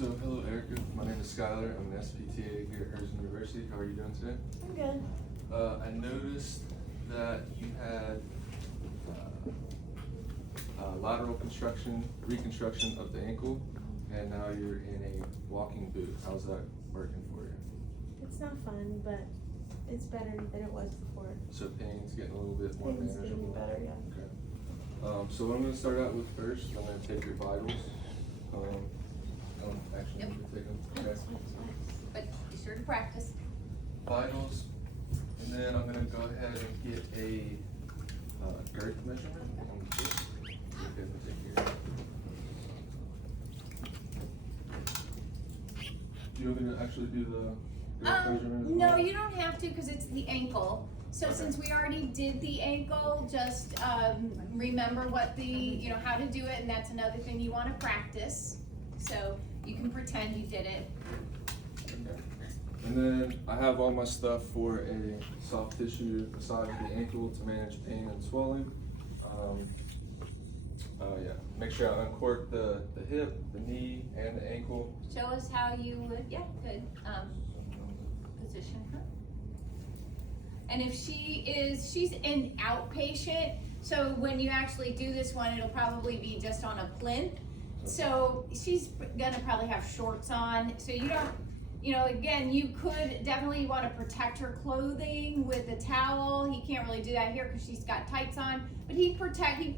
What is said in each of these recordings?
So, hello Erica, my name is Skylar, I'm an SPTA here at Herzing University. How are you doing today? I'm good. I noticed that you had lateral reconstruction of the ankle, and now you're in a walking boot. How's that working for you? It's not fun, but it's better than it was before. So pain's getting a little bit more Pain's manageable? getting better, yeah. Okay. So what I'm going to start out with first, I'm going to take your vitals. I don't actually need to take them. Okay. But be sure to practice. Vitals, and then I'm going to go ahead and get a girth measurement on the foot. Okay, we'll take your... Do you want me to actually do the girth measurement as No, well? you don't have to because it's the ankle. So Okay. since we already did the ankle, just remember what how to do it, and that's another thing you want to practice. So you can pretend you did it. Okay. And then I have all my stuff for a soft tissue massage of the ankle to manage pain and swelling. Yeah, make sure I uncork the hip, the knee, and the ankle. Show us how you would. Yeah, good. Position her. And if she's an outpatient, so when you actually do this one, it'll probably be just on a plinth. So she's gonna probably have shorts on. So you don't, again, you could definitely want to protect her clothing with a towel. He can't really do that here because she's got tights on, but he'd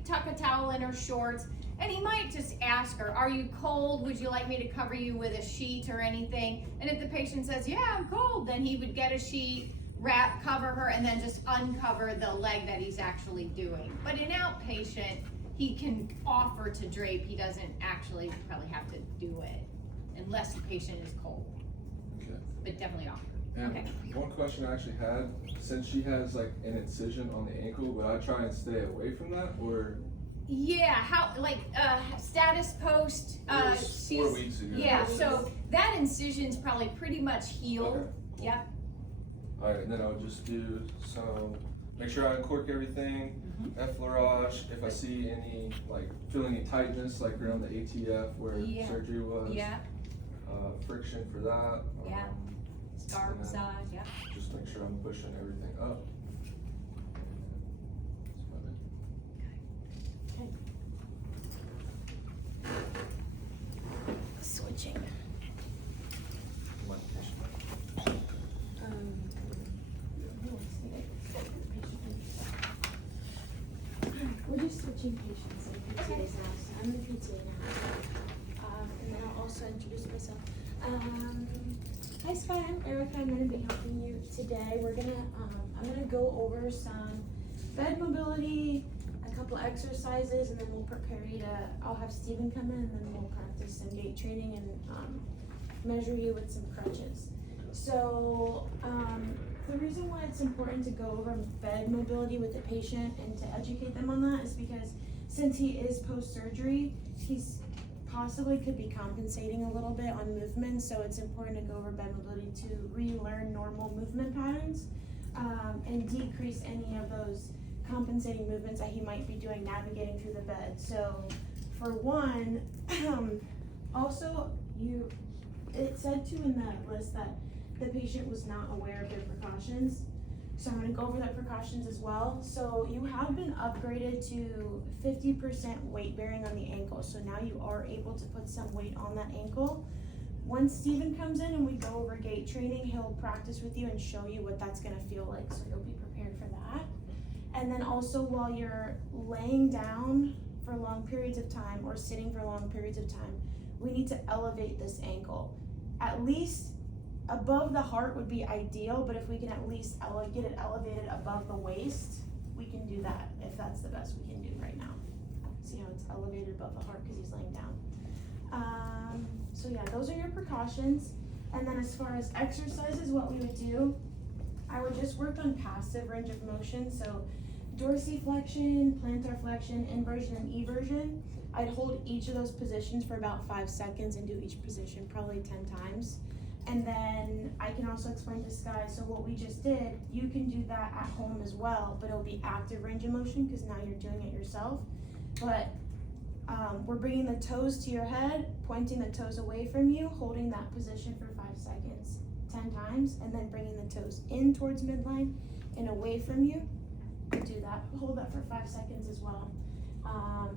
tuck a towel in her shorts, and he might just ask her, are you cold? Would you like me to cover you with a sheet or anything? And if the patient says, yeah, I'm cold, then he would get a sheet, cover her, and then just uncover the leg that he's actually doing. But in outpatient, he can offer to drape. He doesn't actually probably have to do it unless the patient is cold. Okay. But definitely offer. And Okay. one question I actually had, since she has like an incision on the ankle, would I try and stay away from that, or? Yeah, status post, It was 4 weeks ago. yeah, so that incision's probably pretty much healed. Okay. Yeah. Alright, and then I'll just do some, make sure I uncork everything, effleurage, if I see any, feel any tightness, like around the ATF where Yeah. surgery was. Yeah, Friction for that. Yeah. scar and then massage, yeah. Just make sure I'm pushing everything up. That's about it. Switching. My patient. We're just switching patients in PTA's house. I'm the PTA now. And then I'll also introduce myself. Hi Sky, I'm Erica. I'm gonna be helping you today. I'm gonna go over some bed mobility, a couple exercises, and then we'll prepare you to, I'll have Steven come in and then we'll practice some gait training and measure you with some crutches. So, the reason why it's important to go over bed mobility with the patient and to educate them on that is because since he is post-surgery, he's possibly could be compensating a little bit on movement, so it's important to go over bed mobility to relearn normal movement patterns and decrease any of those compensating movements that he might be doing navigating through the bed. So for one, also it said too in that list that the patient was not aware of their precautions. So I'm gonna go over the precautions as well. So you have been upgraded to 50% weight bearing on the ankle. So now you are able to put some weight on that ankle. Once Steven comes in and we go over gait training, he'll practice with you and show you what that's gonna feel like. So you'll be prepared for that. And then also while you're laying down for long periods of time or sitting for long periods of time, we need to elevate this ankle. At least above the heart would be ideal, but if we can at least get it elevated above the waist, we can do that if that's the best we can do right now. See how it's elevated above the heart because he's laying down. So yeah, those are your precautions. And then as far as exercises, what we would do, I would just work on passive range of motion. So dorsiflexion, plantar flexion, inversion, and eversion. I'd hold each of those positions for about 5 seconds and do each position probably 10 times. And then I can also explain to Sky, so what we just did, you can do that at home as well, but it'll be active range of motion because now you're doing it yourself. But We're bringing the toes to your head, pointing the toes away from you, holding that position for 5 seconds, 10 times, and then bringing the toes in towards midline and away from you. Do that, hold that for 5 seconds as well.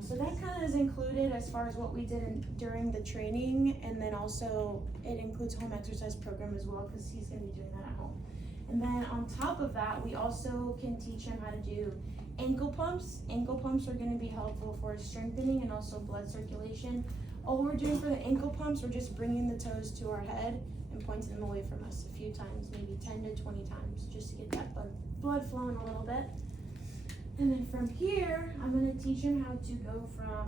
So that kind of is included as far as what we did during the training, and then also it includes home exercise program as well, because he's gonna be doing that at home. And then on top of that, we also can teach him how to do ankle pumps. Ankle pumps are gonna be helpful for strengthening and also blood circulation. All we're doing for the ankle pumps, we're just bringing the toes to our head and pointing them away from us a few times, maybe 10 to 20 times, just to get that blood flowing a little bit. And then from here, I'm gonna teach him how to go from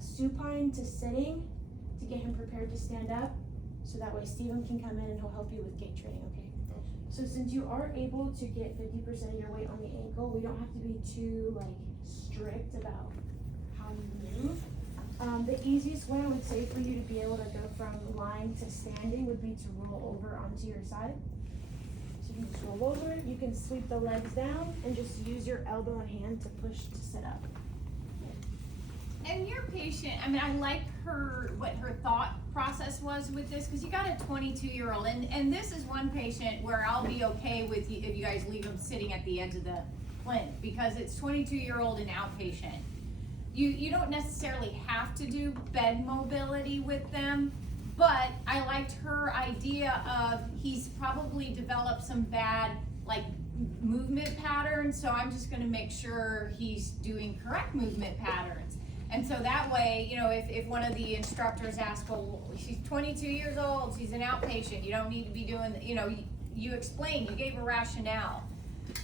supine to sitting to get him prepared to stand up. So that way Steven can come in and he'll help you with gait training, okay? So since you are able to get 50% of your weight on the ankle, we don't have to be too strict about how you move. The easiest way I would say for you to be able to go from lying to standing would be to roll over onto your side. So you can just roll over, you can sweep the legs down and just use your elbow and hand to push to sit up. And your patient, I mean, I like what her thought process was with this, because you got a 22-year-old, and this is one patient where I'll be okay with you if you guys leave him sitting at the edge of the plinth, because it's 22-year-old and outpatient. You don't necessarily have to do bed mobility with them, but I liked her idea of he's probably developed some bad movement patterns, so I'm just gonna make sure he's doing correct movement patterns. And so that way, if one of the instructors asks, well, she's 22 years old, she's an outpatient, you don't need to be doing, you explain, you gave a rationale.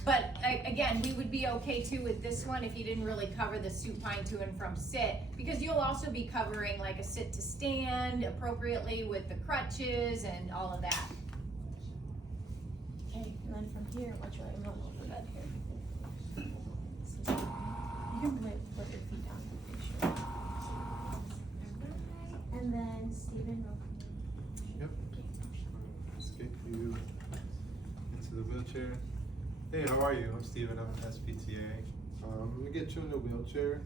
But again, we would be okay too with this one if you didn't really cover the supine to and from sit, because you'll also be covering a sit to stand appropriately with the crutches and all of that. Okay, and then from here, watch where I'm rolling over bed here. You can put your feet down. And then Steven will come in. Yep. Let's get you into the wheelchair. Hey, how are you? I'm Steven, I'm an SPTA. I'm gonna get you in the wheelchair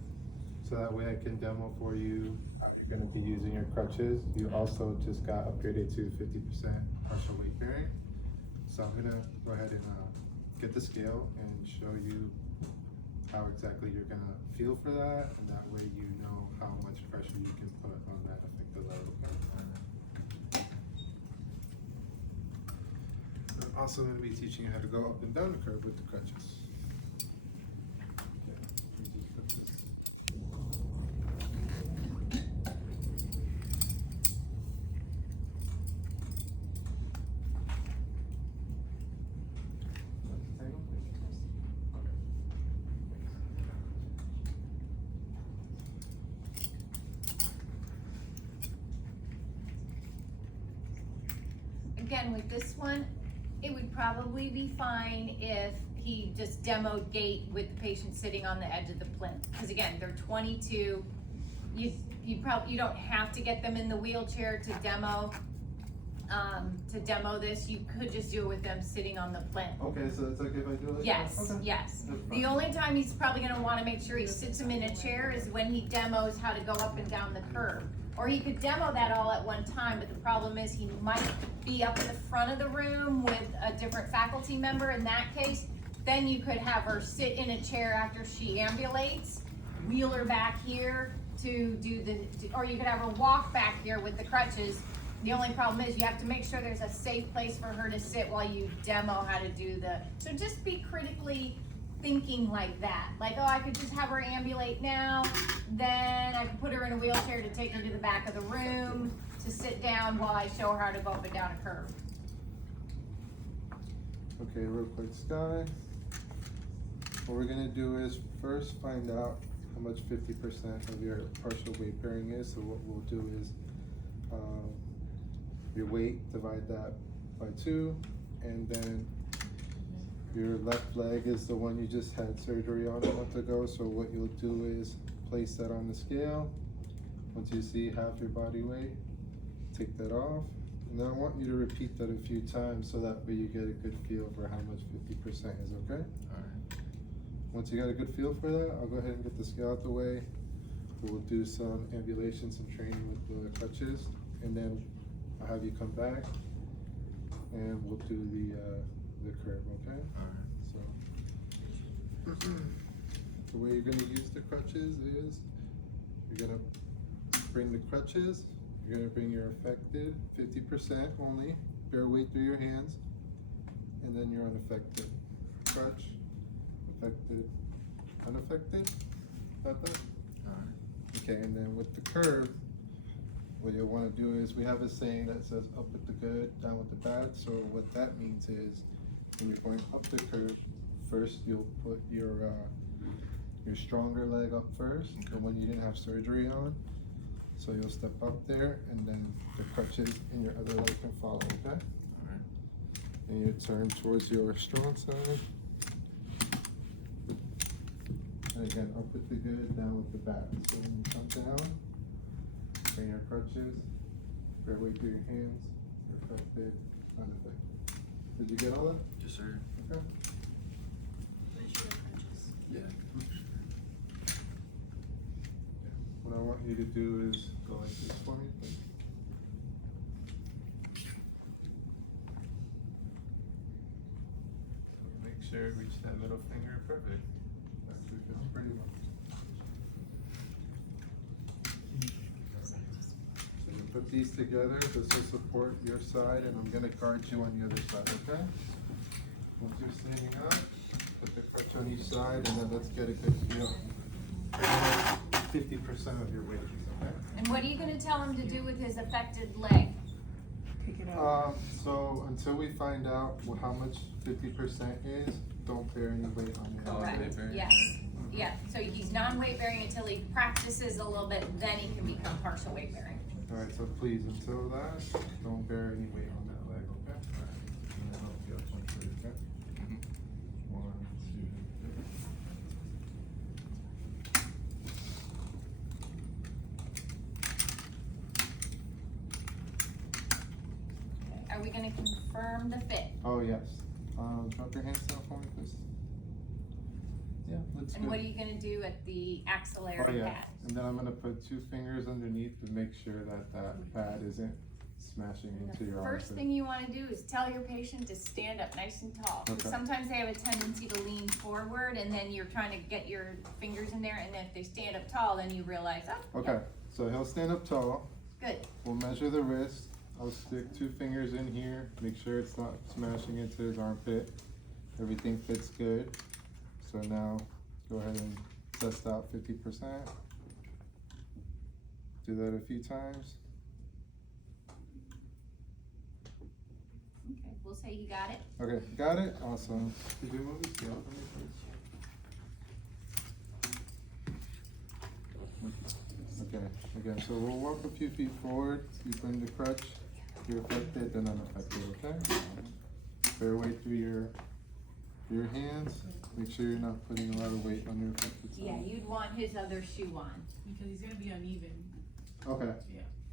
so that way I can demo for you how you're gonna be using your crutches. You also just got upgraded to 50% partial weight bearing. So I'm gonna go ahead and get the scale and show you how exactly you're gonna feel for that, and that way you know how much pressure you can put on that affected level. I'm also gonna be teaching you how to go up and down the curve with the crutches. Okay, let me just put this. Again, with this one, it would probably be fine if he just demoed gait with the patient sitting on the edge of the plinth. Because again, they're 22. You don't have to get them in the wheelchair to demo this. You could just do it with them sitting on the plinth. Okay, so it's okay if I do it? Yes, Okay. yes. That's The fine. only time he's probably gonna wanna make sure he sits him in a chair is when he demos how to go up and down the curve. Or he could demo that all at one time, but the problem is he might be up in the front of the room with a different faculty member. In that case, then you could have her sit in a chair after she ambulates, wheel her back here to do or you could have her walk back here with the crutches. The only problem is you have to make sure there's a safe place for her to sit while you demo how to do so just be critically thinking like that. I could just have her ambulate now, then I could put her in a wheelchair to take her to the back of the room to sit down while I show her how to go up and down a curve. Okay, real quick, Sky. What we're gonna do is first find out how much 50% of your partial weight bearing is. So what we'll do is your weight, divide that by 2, and then your left leg is the one you just had surgery on a month ago. So what you'll do is place that on the scale. Once you see half your body weight, take that off. And I want you to repeat that a few times so that way you get a good feel for how much 50% is, okay? Alright. once you got a good feel for that, I'll go ahead and get the scale out the way. We'll do some ambulation, some training with the crutches, and then I'll have you come back and we'll do the curve, okay? So, the way you're gonna use the crutches is, you're gonna bring the crutches, you're gonna bring your affected 50% only, bear weight through your hands, and then your unaffected. Crutch, affected, unaffected, got that? Okay, and then with the curve, what you'll wanna do is, we have a saying that says up with the good, down with the bad, so what that means is, when you're going up the curve, first you'll put your stronger leg up first, the one you didn't have surgery on. So you'll step up there, and then the crutches and your other leg can follow, okay? And you turn towards your strong side. And again, up with the good, down with the bad. So when you come down, bring your crutches, bear weight through your hands, affected, unaffected. Did you get all that? Yes, sir. Okay. Yeah. What I want you to do is go like this for me, please. So make sure reach that middle finger, perfect. That's good, that's pretty much. So you put these together, this will support your side, and I'm gonna guard you on the other side, okay? Once you're standing up, put the crutch on each side, and then let's get a good feel. 50% of your weight, okay? And what are you gonna tell him to do with his affected leg? Pick it up. So until we find out how much 50% is, don't bear any weight on your Oh, leg. Correct, weight-bearing. yes, yeah, so he's non-weight bearing until he practices a little bit, then he can become partial weight bearing. Alright, so please, until that, don't bear any weight on that leg, okay? And then I'll feel one for you, okay? One, two, three. Okay, are we gonna confirm the fit? Oh, yes. Drop your hands down for me, please. Yeah, let's And do what are it. you gonna do at the axillary Oh, yeah. pad? And then I'm gonna put 2 fingers underneath to make sure that that pad isn't smashing And into the your first armpit. thing you wanna do is tell your patient to stand up nice and tall. 'Cause Okay. sometimes they have a tendency to lean forward and then you're trying to get your fingers in there, and if they stand up tall, then you realize, oh, Okay, so he'll stand up tall. good. We'll measure the wrist. I'll stick 2 fingers in here, make sure it's not smashing into his armpit. Everything fits good. So now, go ahead and test out 50%. Do that a few times. Okay, we'll say you got it. Okay, got it? Awesome. Did you move the scale for me, please? Okay, again, so we'll walk a few feet forward. You bring the crutch, you're affected, then unaffected, okay? Bear weight through your hands. Make sure you're not putting a lot of weight on your affected side. Yeah, you'd want his other shoe on. Because he's gonna be uneven. Okay,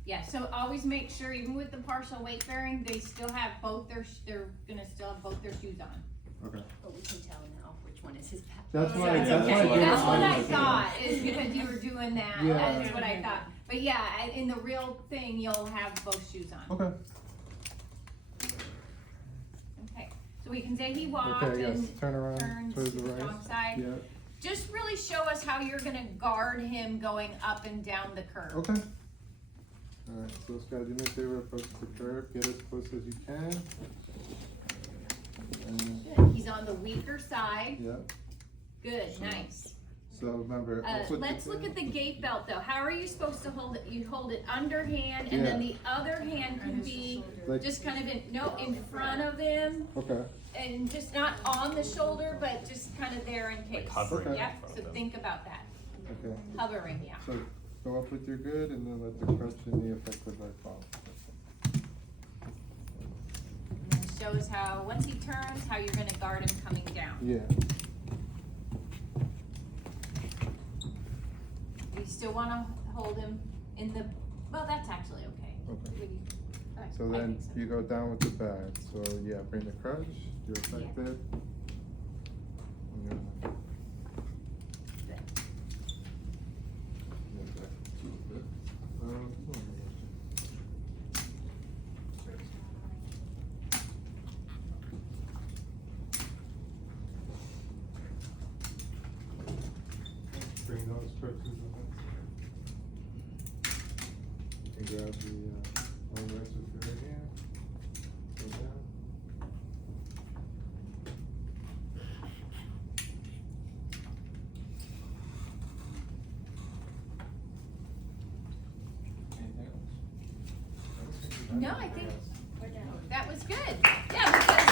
Yeah, so always make sure, even with the partial weight bearing, they still have both they're gonna still have both their shoes on. okay. But we can tell now which one is his back. That's Yeah, why, it's that's why I okay. did it That's what for I you. thought, is because you were doing that, Yeah. that's what I thought. But yeah, in the real thing, you'll have both shoes on. Okay, Okay, so we can say he walked okay, yes, and turn around turns towards to the the right. strong side. Yeah, Just really show us how you're gonna guard him going up and down the curve. okay. Alright, so Scott, do me a favor, approach the curve, get as close as you can. And, Good. He's on the weaker side, yeah, good, nice. so remember. Let's look at the gait belt though. How are you supposed to hold it? You hold it underhand, and then Yeah. the other hand can be Like- just kind of in front of him, Okay, and just not on the shoulder, but just kind of there in case. hovering Okay. Yep, in front so of them. think about that. okay. Hovering, yeah. So go up with your good and then let the crutch and the affected leg follow. And then show us how, once he turns, how you're gonna guard him coming down. Yeah, You still wanna hold him in the, well, that's actually okay. Okay. Maybe- so I then think so. you go down with the bad. So yeah, bring the crutch, you're affected. And you're Let's purchase the You can grab the armrest if you're right here. Go down. Anything else? No, I think We're done. that was good. Yeah, we got